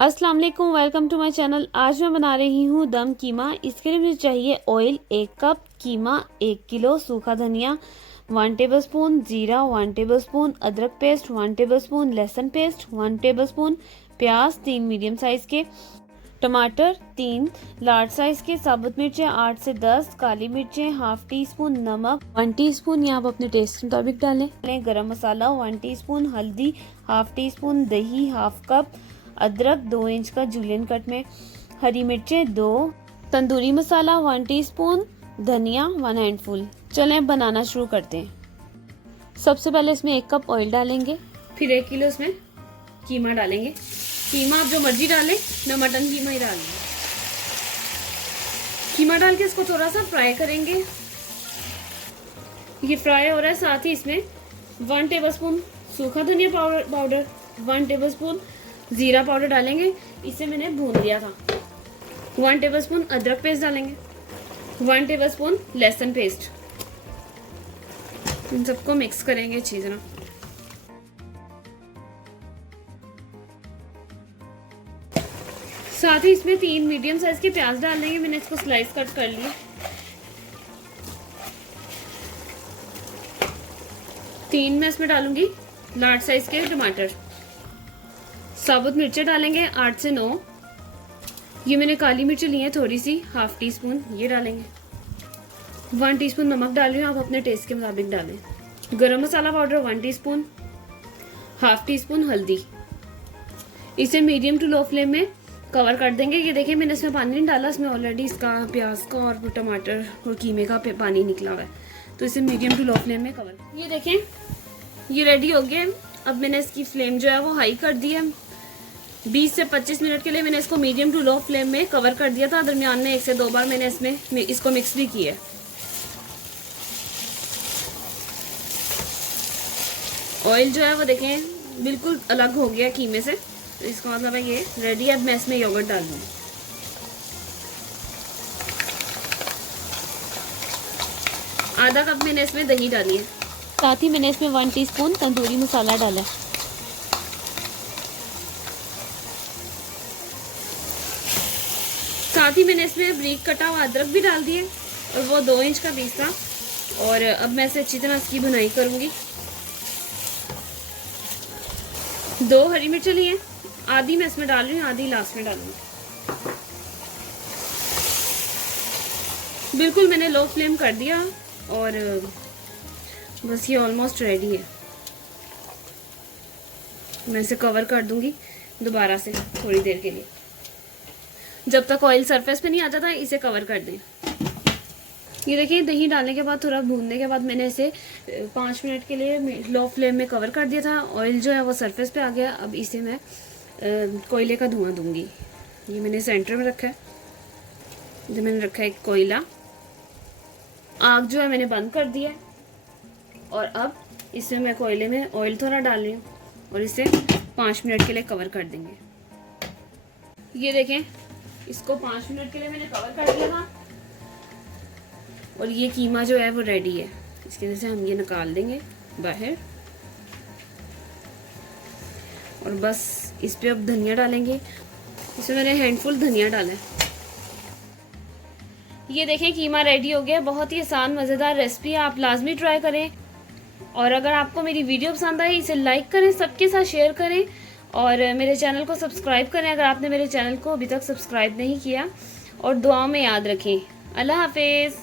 अस्सलाम वालेकुम, welcome to my channel. आज मैं बना रही हूँ दम कीमा। इसके लिए मुझे चाहिए ऑयल 1 कप, कीमा 1 किलो, सूखा धनिया 1 टेबलस्पून, जीरा 1 टेबलस्पून, अदरक पेस्ट 1 टेबलस्पून, लहसुन पेस्ट 1 टेबलस्पून, प्याज 3 मीडियम साइज के, टमाटर 3 लार्ज साइज के, साबुत मिर्चें 8 से 10, काली मिर्चें हाफ टी स्पून, नमक 1 टीस्पून या आप अपने टेस्ट के मुताबिक डालें, गरम मसाला 1 टीस्पून, हल्दी हाफ टी स्पून, दही हाफ कप, अदरक 2 इंच का जूलियन कट में, हरी मिर्चें 2, तंदूरी मसाला 1 टीस्पून, धनिया 1 हैंडफुल। चलें बनाना शुरू करते हैं। सबसे पहले इसमें 1 कप ऑयल डालेंगे, फिर 1 किलो इसमें कीमा डालेंगे। कीमा आप जो मर्जी डालें, मैं मटन कीमा ही डालूंगी। कीमा डाल के इसको थोड़ा सा फ्राई करेंगे। ये फ्राई हो रहा है, साथ ही इसमें 1 टेबलस्पून सूखा धनिया पाउडर, 1 टेबलस्पून जीरा पाउडर डालेंगे, इसे मैंने भून लिया था। 1 टेबलस्पून अदरक पेस्ट डालेंगे, 1 टेबलस्पून लहसुन पेस्ट। इन सबको मिक्स करेंगे अच्छी तरह। साथ ही इसमें 3 मीडियम साइज के प्याज डाल देंगे, मैंने इसको स्लाइस कट कर लिया। 3 मैं इसमें डालूंगी लार्ज साइज के टमाटर। साबुत मिर्चें डालेंगे 8 से 9। ये मैंने काली मिर्च ली है थोड़ी सी, हाफ टी स्पून ये डालेंगे। 1 टीस्पून नमक डाल रही हूँ, आप अपने टेस्ट के मुताबिक डालें। Garam masala powder 1 teaspoon, half teaspoon हल्दी। इसे मीडियम टू लो फ्लेम में कवर कर देंगे। ये देखिए मैंने इसमें पानी नहीं डाला, इसमें ऑलरेडी इसका प्याज का और टमाटर और कीमे का पानी निकला हुआ है, तो इसे मीडियम टू लो फ्लेम में कवर। ये देखें ये रेडी हो गया। अब मैंने इसकी फ्लेम जो है वो हाई कर दी है। 20 से 25 मिनट के लिए मैंने इसको मीडियम टू लो फ्लेम में कवर कर दिया था। दरमियान में 1 से 2 बार मैंने इसको मिक्स भी किया है। ऑयल जो है वो देखें बिल्कुल अलग हो गया कीमे से, तो इसका मतलब है ये रेडी है। अब मैं इसमें योगर्ट डाल दूंगी। आधा कप मैंने इसमें दही डाली है। साथ ही मैंने इसमें 1 टीस्पून तंदूरी मसाला डाला है। साथ ही मैंने इसमें बारीक कटा हुआ अदरक भी डाल दिए, और वो 2 इंच का पीस था। और अब मैं इसे अच्छी तरह इसकी भुनाई करूंगी। 2 हरी मिर्चें ली हैं, आधी मैं इसमें डाल रही हूँ, आधी लास्ट में डालूंगी। बिल्कुल मैंने लो फ्लेम कर दिया और बस ये ऑलमोस्ट रेडी है। मैं इसे कवर कर दूंगी दोबारा से थोड़ी देर के लिए, जब तक ऑयल सरफेस पे नहीं आ जाता इसे कवर कर दें। ये देखिए दही डालने के बाद थोड़ा भूनने के बाद मैंने इसे 5 मिनट के लिए लो फ्लेम में कवर कर दिया था। ऑयल जो है वो सरफेस पे आ गया। अब इसे मैं कोयले का धुआं दूंगी। ये मैंने सेंटर में रखा है, जो मैंने रखा है कोयला। आग जो है मैंने बंद कर दिया है, और अब इसमें मैं कोयले में ऑयल थोड़ा डाल रही हूँ और इसे 5 मिनट के लिए कवर कर देंगे। ये देखें इसको 5 मिनट के लिए मैंने कवर कर दिया था, और ये कीमा जो है वो रेडी है। इसके वजह से हम ये निकाल देंगे बाहर, और बस इस पे अब धनिया डालेंगे। इसमें मैंने हैंडफुल धनिया डाला है। ये देखें कीमा रेडी हो गया। बहुत ही आसान मज़ेदार रेसिपी है, आप लाजमी ट्राई करें। और अगर आपको मेरी वीडियो पसंद आई इसे लाइक करें, सबके साथ शेयर करें, और मेरे चैनल को सब्सक्राइब करें अगर आपने मेरे चैनल को अभी तक सब्सक्राइब नहीं किया। और दुआ में याद रखें। अल्लाह हाफिज़।